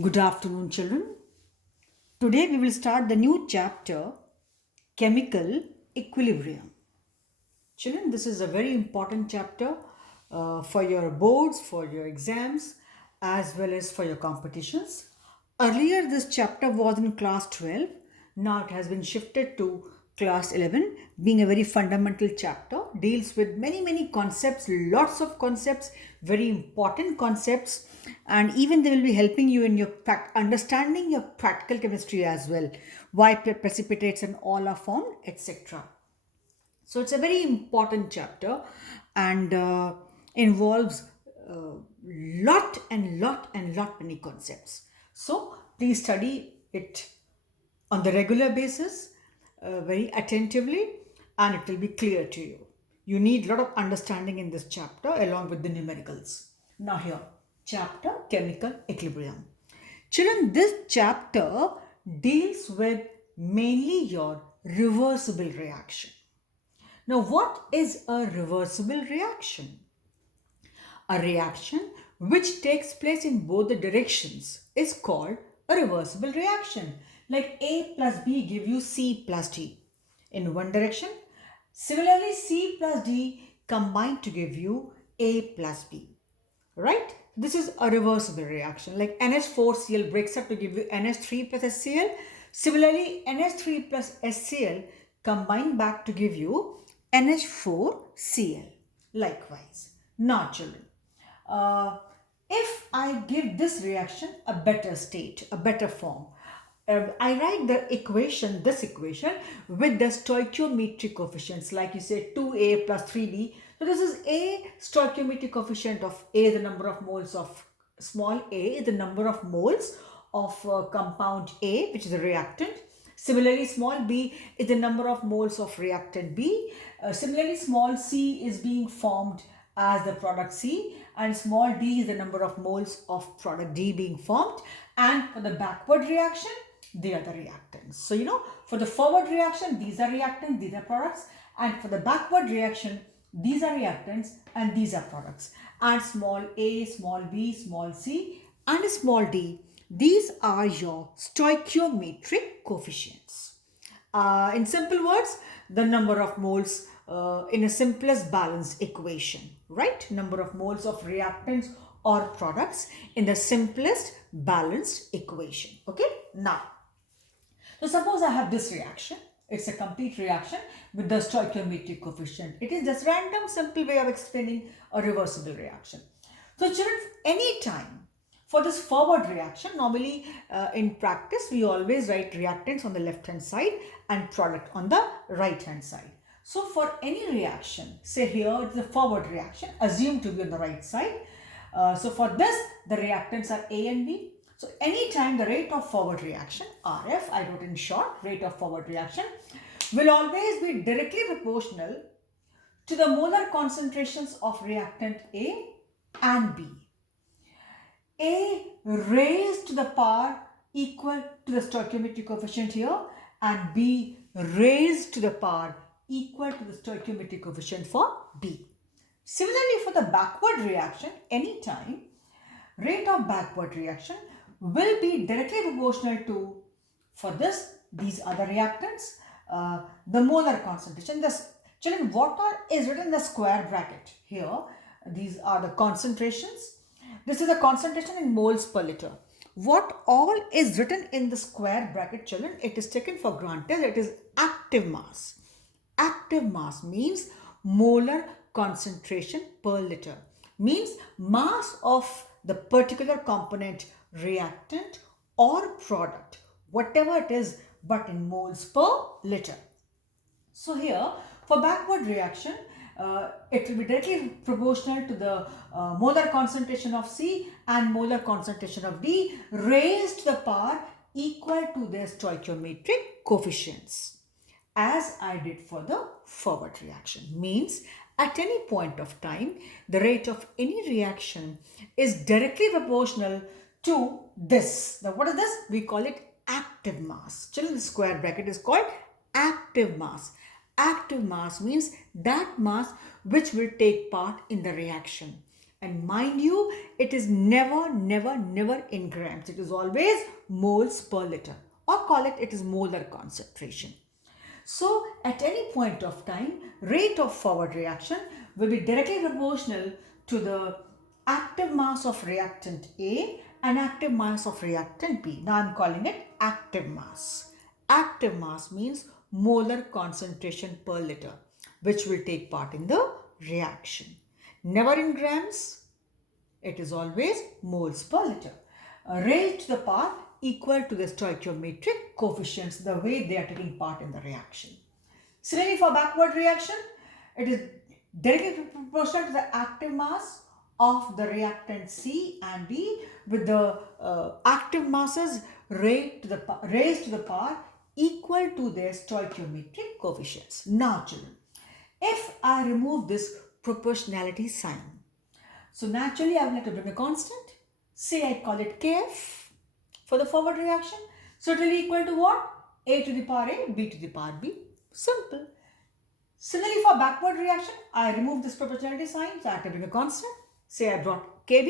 Good afternoon, children. Today we will start the new chapter, Chemical Equilibrium. Children, this is a very important chapter for your boards, for your exams, as well as for your competitions. Earlier, this chapter was in class 12. Now it has been shifted to class 11, being a very fundamental chapter, deals with many concepts, lots of concepts, very important concepts, and even they will be helping you in your understanding your practical chemistry as well, why precipitates and all are formed, etc. So it's a very important chapter and involves lot many concepts. So please study it on the regular basis, very attentively, and it will be clear to you. You need a lot of understanding in this chapter along with the numericals. Now here, chapter Chemical Equilibrium. Children, this chapter deals with mainly your reversible reaction. Now, what is a reversible reaction? A reaction which takes place in both the directions is called a reversible reaction. Like A plus B give you C plus D in one direction. Similarly, C plus D combine to give you A plus B. Right? This is a reversible reaction. Like NH4Cl breaks up to give you NH3 plus HCl. Similarly, NH3 plus HCl combine back to give you NH4Cl. Likewise. Now, children, uh, if I give this reaction a better state, a better form, I write this equation with the stoichiometric coefficients, like you say 2a plus 3b. So this is a stoichiometric coefficient of A, the number of moles of small a, is the number of moles of compound A, which is a reactant. Similarly, small b is the number of moles of reactant B. Similarly, small c is being formed as the product C, and small d is the number of moles of product D being formed. And for the backward reaction, they are the reactants. So, for the forward reaction, these are reactants, these are products. And for the backward reaction, these are reactants and these are products. And small a, small b, small c, and small d, these are your stoichiometric coefficients. In simple words, the number of moles in a simplest balanced equation, right? Number of moles of reactants or products in the simplest balanced equation. Okay, now, so suppose I have this reaction. It's a complete reaction with the stoichiometric coefficient. It is just random simple way of explaining a reversible reaction. So children, anytime for this forward reaction, normally in practice, we always write reactants on the left hand side and product on the right hand side. So for any reaction, say here it's the forward reaction, assumed to be on the right side. So for this, the reactants are A and B. So anytime the rate of forward reaction, RF, I wrote in short, rate of forward reaction, will always be directly proportional to the molar concentrations of reactant A and B. A raised to the power equal to the stoichiometric coefficient here, and B raised to the power equal to the stoichiometric coefficient for B. Similarly, for the backward reaction, anytime rate of backward reaction will be directly proportional to, for this, these other reactants, the molar concentration. Children, what is written in the square bracket here? These are the concentrations. This is a concentration in moles per liter. What all is written in the square bracket, children, it is taken for granted. It is active mass. Active mass means molar concentration per liter. Means mass of the particular component, reactant or product, whatever it is, but in moles per liter. So here, for backward reaction, it will be directly proportional to the molar concentration of C and molar concentration of D raised to the power equal to their stoichiometric coefficients, as I did for the forward reaction. Means at any point of time, the rate of any reaction is directly proportional to this. Now, what is this? We call it active mass. Children, the square bracket is called active mass. Active mass means that mass which will take part in the reaction. And mind you, it is never in grams. It is always moles per liter, or call it, it is molar concentration. So at any point of time, rate of forward reaction will be directly proportional to the active mass of reactant A and active mass of reactant B. Now I am calling it active mass. Active mass means molar concentration per liter, which will take part in the reaction. Never in grams, it is always moles per liter. Raised to the power equal to the stoichiometric coefficients, the way they are taking part in the reaction. Similarly, for backward reaction, it is directly proportional to the active mass of the reactant C and D, with the active masses raised to the power equal to their stoichiometric coefficients. Now children, if I remove this proportionality sign, so naturally I will have to bring a constant. Say I call it Kf for the forward reaction. So it will be equal to what? A to the power A, B to the power B. Simple. Similarly, for backward reaction, I remove this proportionality sign, so I have to bring a constant. Say I brought Kb.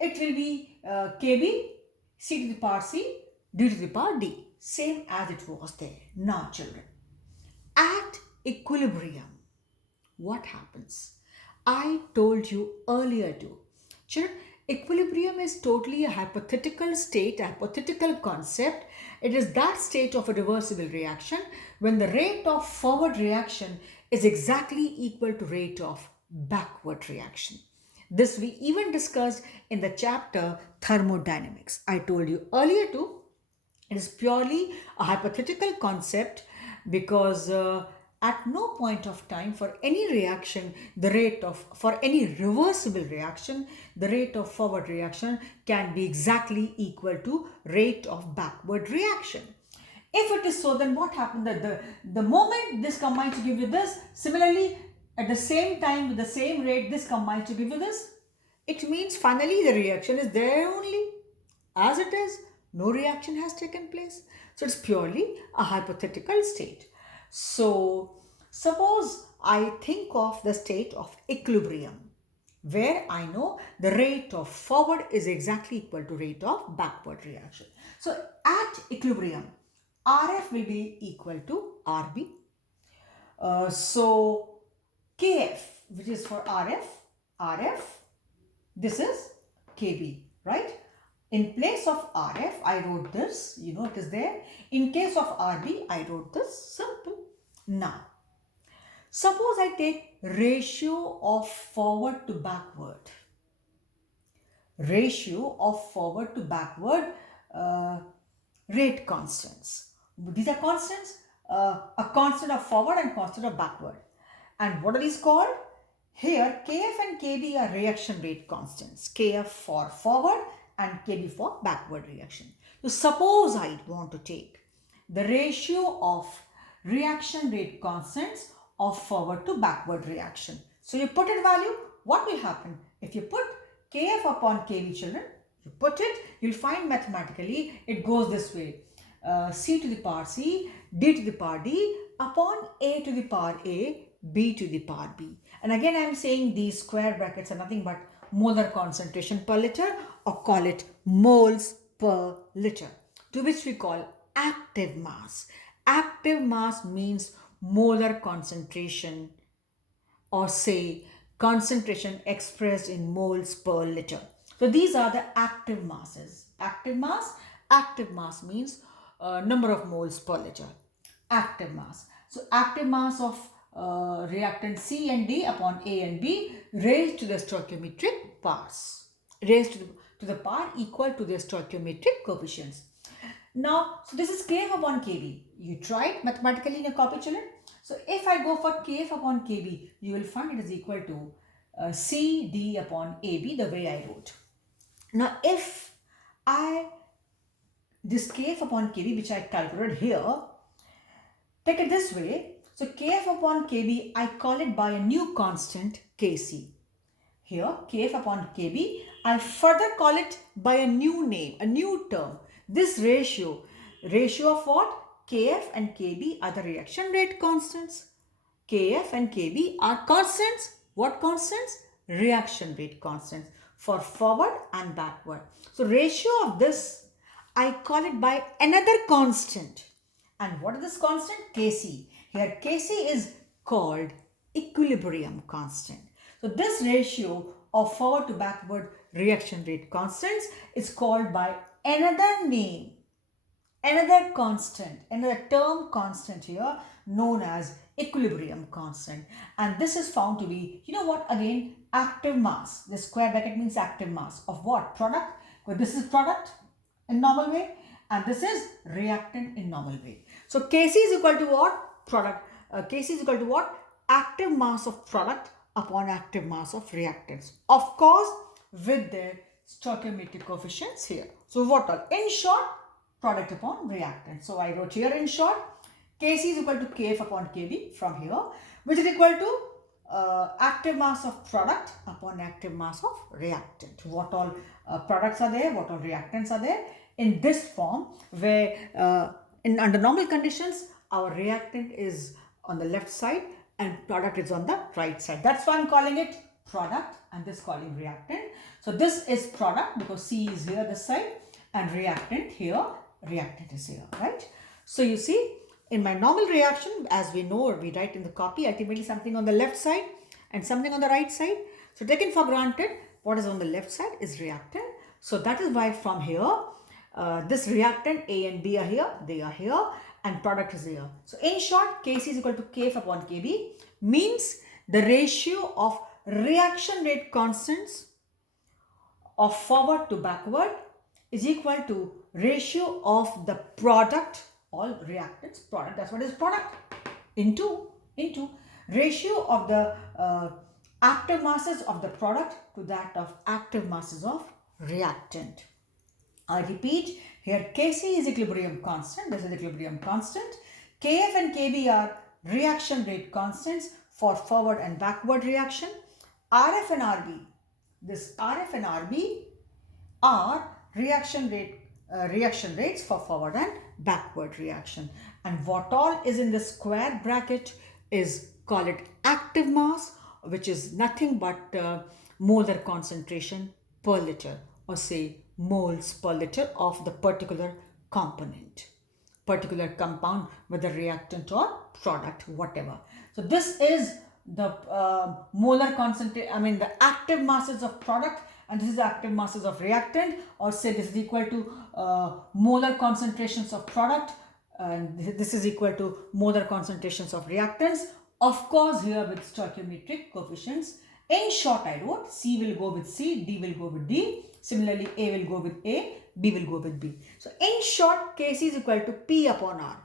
It will be Kb, C to the power C, D to the power D. Same as it was there. Now children, at equilibrium, what happens? I told you earlier too. Children, equilibrium is totally a hypothetical state, a hypothetical concept. It is that state of a reversible reaction when the rate of forward reaction is exactly equal to rate of backward reaction. This we even discussed in the chapter thermodynamics. I told you earlier too, it is purely a hypothetical concept because at no point of time for any reaction, for any reversible reaction, the rate of forward reaction can be exactly equal to rate of backward reaction. If it is so, then what happened? That the moment this combines to give you this, similarly at the same time with the same rate this combines to give you this, it means finally the reaction is there only. As it is, no reaction has taken place. So it's purely a hypothetical state. So suppose I think of the state of equilibrium, where I know the rate of forward is exactly equal to rate of backward reaction. So at equilibrium, RF will be equal to RB. So Kf, which is for RF, this is Kb, right? In place of RF, I wrote this, you know it is there. In case of RB, I wrote this, simple. Now, suppose I take ratio of forward to backward. Ratio of forward to backward rate constants. These are constants, a constant of forward and constant of backward. And what are these called? Here, Kf and Kb are reaction rate constants. Kf for forward and Kb for backward reaction. So suppose I want to take the ratio of reaction rate constants of forward to backward reaction. So you put it value, what will happen? If you put Kf upon Kb, children, you put it, you'll find mathematically it goes this way. C to the power C, D to the power D upon A to the power A, B to the power B. And again I am saying these square brackets are nothing but molar concentration per liter, or call it moles per liter, to which we call active mass. Active mass means molar concentration, or say concentration expressed in moles per liter. So these are the active masses. Active mass means number of moles per liter. Active mass. So active mass of reactant C and D upon A and B raised to the stoichiometric powers, raised to the power equal to their stoichiometric coefficients. Now, so this is Kf upon Kb. You try it mathematically in your copy, children. So if I go for Kf upon Kb, you will find it is equal to CD upon AB, the way I wrote. Now, if this Kf upon Kb, which I calculated here, take it this way. So Kf upon Kb, I call it by a new constant Kc. Here, Kf upon Kb, I further call it by a new name, a new term. This ratio of what? Kf and Kb are the reaction rate constants. Kf and Kb are constants. What constants? reaction rate constants for forward and backward. So ratio of this, I call it by another constant. And what is this constant? Kc. Here Kc is called equilibrium constant. So this ratio of forward to backward reaction rate constants is called by another name, another constant, another term constant here known as equilibrium constant. And this is found to be, you know what, again, active mass. This square bracket means active mass of what? Product. Well, this is product in normal way and this is reactant in normal way. So Kc is equal to what? Product. Kc is equal to what? Active mass of product upon active mass of reactants. Of course, with their stoichiometric coefficients here. So what all? In short, product upon reactant. So I wrote here in short, Kc is equal to Kf upon Kb from here, which is equal to active mass of product upon active mass of reactant. What all products are there, what all reactants are there in this form, where under normal conditions, our reactant is on the left side and product is on the right side. That's why I'm calling it product and this calling reactant. So this is product because C is here this side and reactant here, reactant is here, right? So you see, in my normal reaction, as we know or we write in the copy, ultimately something on the left side and something on the right side. So taken for granted, what is on the left side is reactant. So that is why from here, this reactant A and B are here, they are here and product is here. So in short, Kc is equal to Kf upon Kb means the ratio of reaction rate constants of forward to backward is equal to ratio of the product, all reactants, product, that's what is product, into ratio of the active masses of the product to that of active masses of reactant. I repeat, here Kc is equilibrium constant, this is equilibrium constant. Kf and Kb are reaction rate constants for forward and backward reaction. Rf and Rb, this Rf and Rb are reaction rates for forward and backward reaction. And what all is in the square bracket is, call it active mass, which is nothing but molar concentration per liter, or say moles per liter of the particular component, particular compound, whether reactant or product, whatever. So this is the molar concentration, the active masses of product, and this is the active masses of reactant, or say this is equal to molar concentrations of product and this is equal to molar concentrations of reactants, of course here with stoichiometric coefficients. In short, I wrote C will go with C, D will go with D, similarly A will go with A, B will go with B. So in short, Kc is equal to P upon R,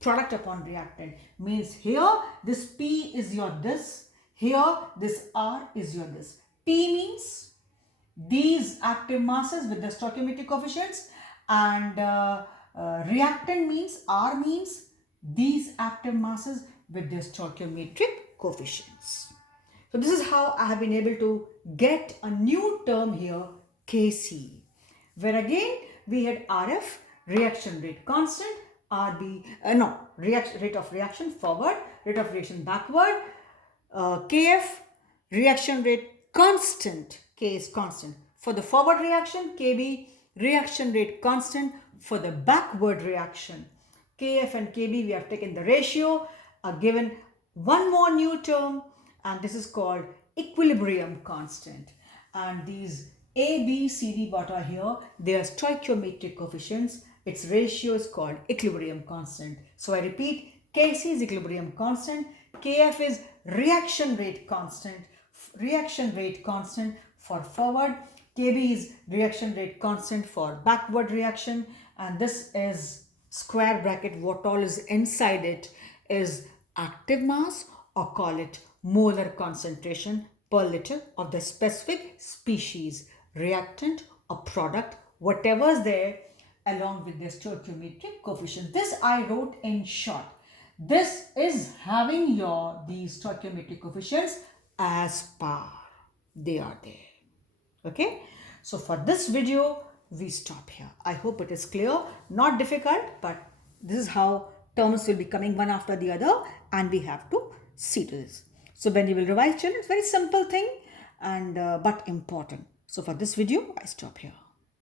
product upon reactant, means here this P is your this, here this R is your this. P means these active masses with the stoichiometric coefficients, and reactant means, R means these active masses with their stoichiometric coefficients. So this is how I have been able to get a new term here, Kc, where again we had Rf, reaction rate constant, Rb, rate of reaction forward, rate of reaction backward, Kf, reaction rate constant, K is constant for the forward reaction, Kb, reaction rate constant for the backward reaction. Kf and Kb, we have taken the ratio, are given one more new term, and this is called equilibrium constant. And these A, B, C, D what are here, they are stoichiometric coefficients. Its ratio is called equilibrium constant. So I repeat, Kc is equilibrium constant, Kf is reaction rate constant for forward, Kb is reaction rate constant for backward reaction, and this is square bracket, what all is inside it is active mass, or call it molar concentration per liter of the specific species, reactant or product, whatever is there, along with the stoichiometric coefficient. This I wrote in short. This is having these stoichiometric coefficients as par. They are there. Okay. So for this video, we stop here. I hope it is clear, not difficult, but this is how terms will be coming one after the other and we have to see to this. So when you will revise, children, it's a very simple thing. and but important. So for this video, I stop here.